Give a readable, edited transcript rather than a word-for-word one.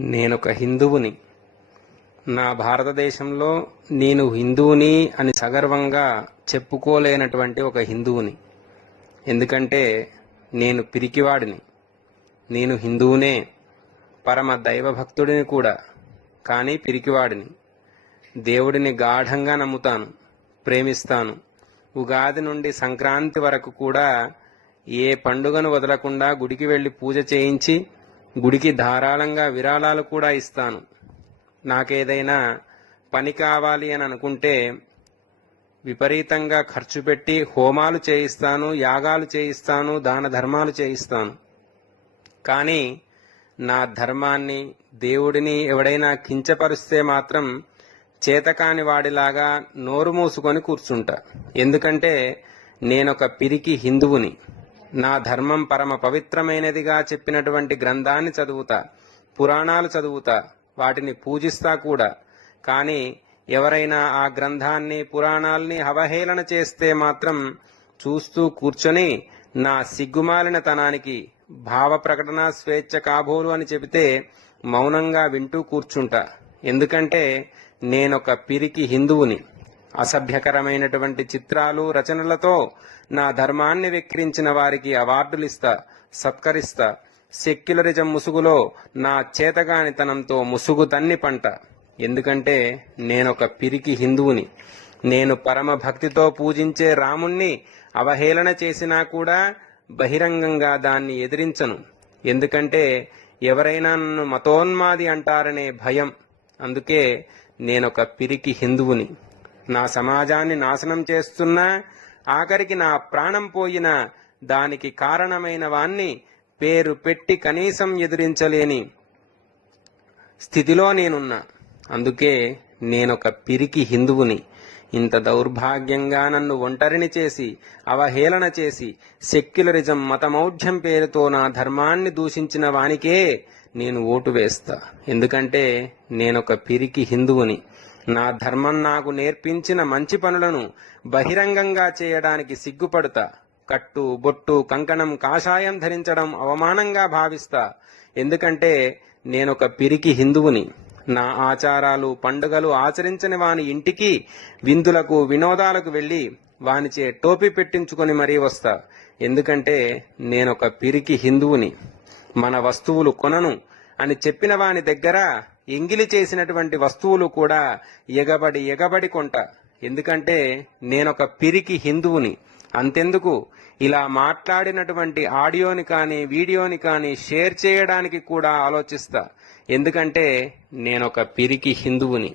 నేనొక హిందువుని. నా భారతదేశంలో నేను హిందువుని అని సగర్వంగా చెప్పుకోలేనటువంటి ఒక హిందువుని. ఎందుకంటే నేను పిరికివాడిని. నేను హిందువునే, పరమ దైవభక్తుడిని కూడా, కానీ పిరికివాడిని. దేవుడిని గాఢంగా నమ్ముతాను, ప్రేమిస్తాను. ఉగాది నుండి సంక్రాంతి వరకు కూడా ఏ పండుగను వదలకుండా గుడికి వెళ్లి పూజ చేయించి గుడికి ధారాళంగా విరాళాలు కూడా ఇస్తాను. నాకేదైనా పని కావాలి అని అనుకుంటే విపరీతంగా ఖర్చు పెట్టి హోమాలు చేయిస్తాను, యాగాలు చేయిస్తాను, దాన ధర్మాలు చేయిస్తాను. కానీ నా ధర్మాన్ని, దేవుడిని ఎవడైనా కించపరుస్తే మాత్రం చేతకాని వాడిలాగా నోరు మూసుకొని కూర్చుంటా. ఎందుకంటే నేనొక పిరికి హిందువుని. నా ధర్మం పరమ పవిత్రమైనదిగా చెప్పినటువంటి గ్రంథాన్ని చదువుతా, పురాణాలు చదువుతా, వాటిని పూజిస్తా కూడా. కానీ ఎవరైనా ఆ గ్రంథాన్ని, పురాణాల్ని అవహేళన చేస్తే మాత్రం చూస్తూ కూర్చొని నా సిగ్గుమాలిన తనానికి భావ ప్రకటన స్వేచ్ఛ కాబోలు అని చెబితే మౌనంగా వింటూ కూర్చుంటా. ఎందుకంటే నేనొక పిరికి హిందువుని. అసభ్యకరమైనటువంటి చిత్రాలు, రచనలతో నా ధర్మాన్ని వెక్కిరించిన వారికి అవార్డులిస్తా, సత్కరిస్తా. సెక్యులరిజం ముసుగులో నా చేతగానితనంతో ముసుగు తన్ని పంట. ఎందుకంటే నేనొక పిరికి హిందువుని. నేను పరమ భక్తితో పూజించే రాముణ్ణి అవహేళన చేసినా కూడా బహిరంగంగా దాన్ని ఎదిరించను. ఎందుకంటే ఎవరైనా నన్ను మతోన్మాది అంటారనే భయం. అందుకే నేనొక పిరికి హిందువుని. నా సమాజాన్ని నాశనం చేస్తున్నా, ఆఖరికి నా ప్రాణం పోయినా దానికి కారణమైన వాణ్ణి పేరు పెట్టి కనీసం ఎదిరించలేని స్థితిలో నేనున్నా. అందుకే నేనొక పిరికి హిందువుని. ఇంత దౌర్భాగ్యంగా నన్ను ఒంటరిని చేసి, అవహేళన చేసి, సెక్యులరిజం, మతమౌఢ్యం పేరుతో నా ధర్మాన్ని దూషించిన వానికే నేను ఓటు వేస్తా. ఎందుకంటే నేనొక పిరికి హిందువుని. నా ధర్మం నాకు నేర్పించిన మంచి పనులను బహిరంగంగా చేయడానికి సిగ్గుపడతా. కట్టు, బొట్టు, కంకణం, కాషాయం ధరించడం అవమానంగా భావిస్తా. ఎందుకంటే నేనొక పిరికి హిందువుని. నా ఆచారాలు, పండుగలు ఆచరించని వాని ఇంటికి విందులకు, వినోదాలకు వెళ్లి వానిచే టోపీ పెట్టించుకొని మరీ వస్తా. ఎందుకంటే నేనొక పిరికి హిందువుని. మన వస్తువులు కొనను అని చెప్పిన వాని దగ్గర ఎంగిలి చేసినటువంటి వస్తువులు కూడా ఎగబడి కొంట. ఎందుకంటే నేనొక పిరికి హిందువుని. అంతెందుకు, ఇలా మాట్లాడినటువంటి ఆడియోని కానీ, వీడియోని కానీ షేర్ చేయడానికి కూడా ఆలోచిస్తా. ఎందుకంటే నేనొక పిరికి హిందువుని.